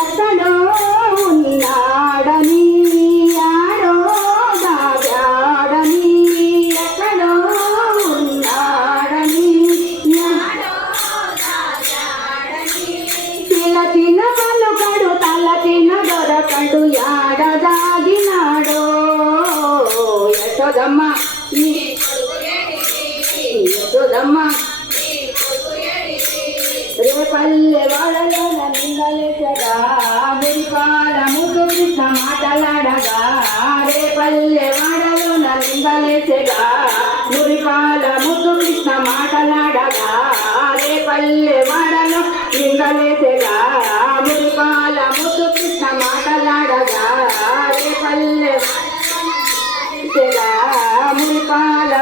ఎక్కడో ఉన్నాడని యాడో దాగాడని ఎక్కడో ఉన్నాడని తిల తిన పలుకడు తల తిన దొరకడు యాడ దాగినాడో యశోదమ్మ యశోదమ్మ రేపల్లె వాడలోన నిందలేసగా మురిపాల ముద్దు కృష్ణ మాటలాడగా రేపల్లె వాడలోన నిందలేసగా మురిపాల ముద్దు కృష్ణ మాటలాడగా రేపల్లె వాడలో నిందలేసగా మురిపాల ముద్దు కృష్ణ మాటలాడగా రేపల్లె మురిపాల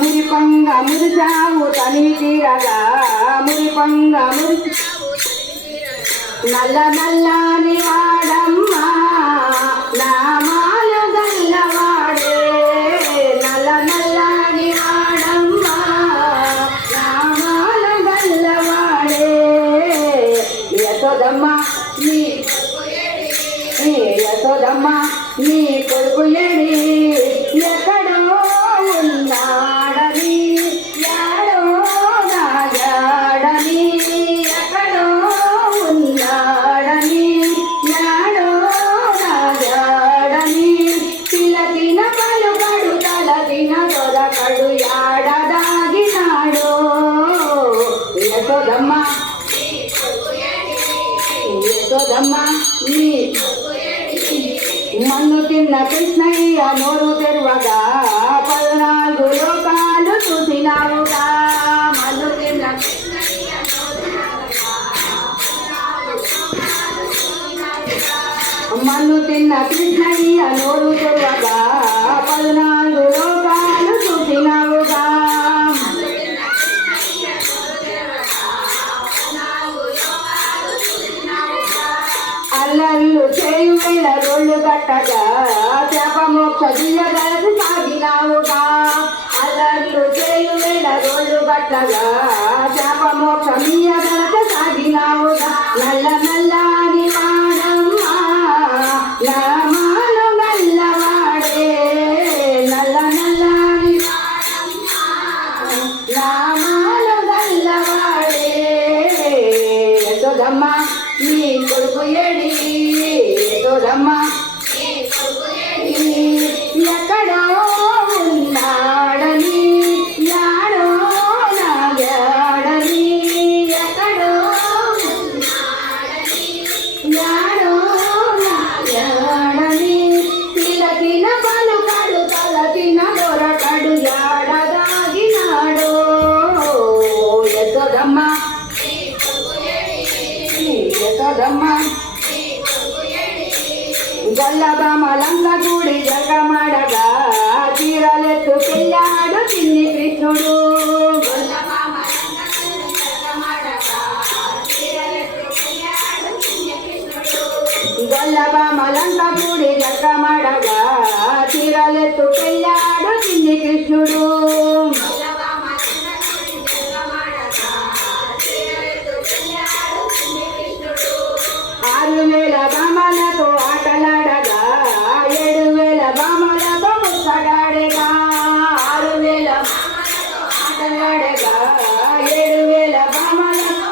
మురిపంగ మురిచావు తని తీరగా మురిపంగ నల్ల నల్లని వాడమ్మా నామాలు గల్లవాడే నల్ల నల్లని వాడమ్మా నామాలు గల్లవాడే యశోదమ్మ యశోదమ్మ నీ కొడుకు ఎడి ఎక్కడో ఉన్నాడని యాడో దాగాడని ఎక్కడో ఉన్నాడని యాడో దాగాడని తిల తిన పలుకడు తల తిన దొరకడు యాడ దాగినాడో యశోదమ్మ యశోదమ్మ నీ మన్ను తిన్న కృష్ణయ్య నోరు తెరువగా 14 లోకాలు చూసినావుగా మన్ను తిన్న కృష్ణయ్య నోరు తెరువగా 14 లోకాలు చూసినావుగా అల్లర్లు చేయు వేళ రోళ్ళు కట్టగా శాపమోక్ష దియ్యగలసి సాగినావుగా అల్లర్లు చేయు వేళ రోళ్ళు కట్టగా శాపమోక్ష మియ్యగలసి సాగినావుగా నల్ల నల్లని వాడమ్మా నామాలు గల్లవాడే నల్ల నల్లని నామాలు గల్లవాడే యశోదమ్మ నీ కొడుకు ఎడి యశోదమ్మ ఎక్కడో ఉన్నాడని యాడో నాగాడని ఎక్కడో యాడో నాగాడని తిల తిన పలుకడు తల తిన దొరకడు యాడ దాగినాడో యశోదమ్మ యశోదమ్మ గల్లబామలంగ గుడి జగమడగా చీరలెత్తు పిల్లాడు చిన్ని కృష్ణుడు గల్లబామలంగ గుడి జగమడగా చీరలెత్తు పిల్లాడు చిన్ని కృష్ణుడు ఆరువేల బామలతో ఆటలాడగా 7,000 బామలతో ముచ్చడాడగా 6,000 ఆటలాడగా 7,000 బామలతో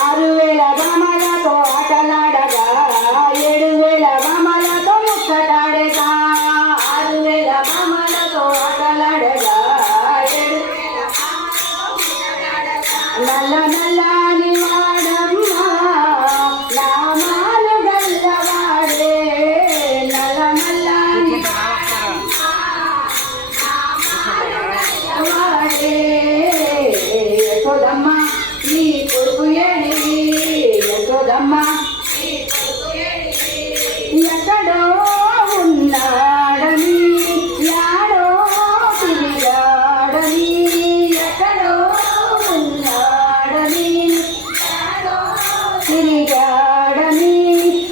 6,000 బామలతో ఆటలాడగా 7,000 బామలతో ముచ్చడాడగా 6,000 బామలతో ఆటలాడగా 7,000 నల్ల నల్లని వాడమ్మా నామాలు గల్లవాడే నల్ల నల్లని వాడే యశోదమ్మ నీ కొడుకు ఎడి యశోదమ్మ ఎక్కడో ఉన్నాడని యాడో తిరిగాడని ఎక్కడో ఉన్నాడని తిరిగాడని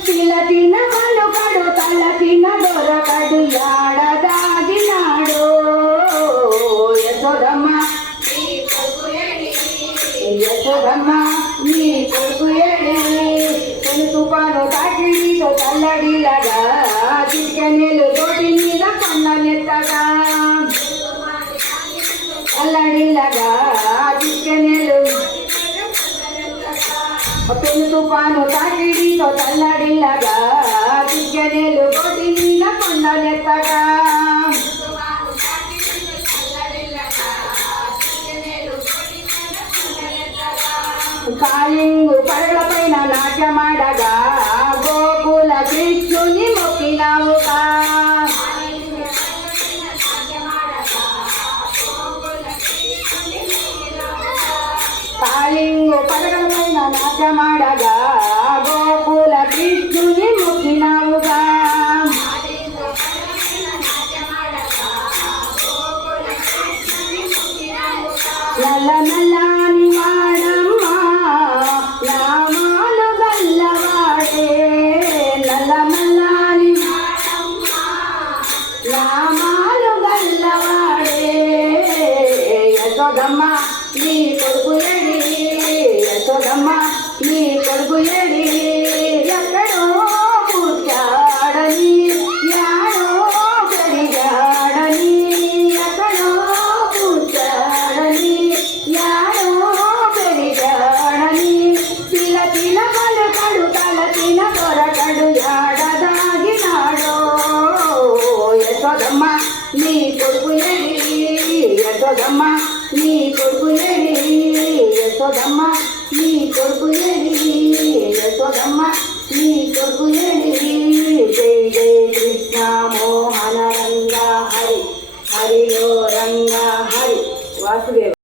తిల తిన పలుకడు తల తిన దొరకడు యాడ దాగినాడో యశోదమ్మ తుఫాను తాకిడితో తల్లడిల్లగా చిక్కెనేలు కొట్టి మీద కొండలెత్తగా కాలింగు పడగల పైన నాట్యమాడగా గోకుల కృష్ణుని మొక్కినావుగా కాలింగు పడగల పైన నాట్యమాడగా గోకుల కృష్ణుని మొక్కినావుగా నల్ల నల్లని వాడమ్మ నామాలు గల్లవాడే నల్ల నల్లని నామాలు గల్లవాడే యశోదమ్మ నీ కొడుకు ఎడి యశోదమ్మ నీ కొడుకు ఎడి ఎక్కడో పుట్టాడని యాడో పెరిగాడని ఎక్కడో పుట్టాడని యాడో పెరిగాడని పిల్ల తిన పలుకడు తల తిన కొరకడు యాడదాగినాడో యశోదమ్మ నీ కొడుకు ఎడి యశోదమ్మ నీ కొడుకు ఎడి యశోదమ్మ నీ కొడుకు ఎడి యశోదమ్మ నీ కొడుకు ఎడి జై జై కృష్ణ మోహన రంగా హరి హరిలో రంగా హరి వాసుదేవ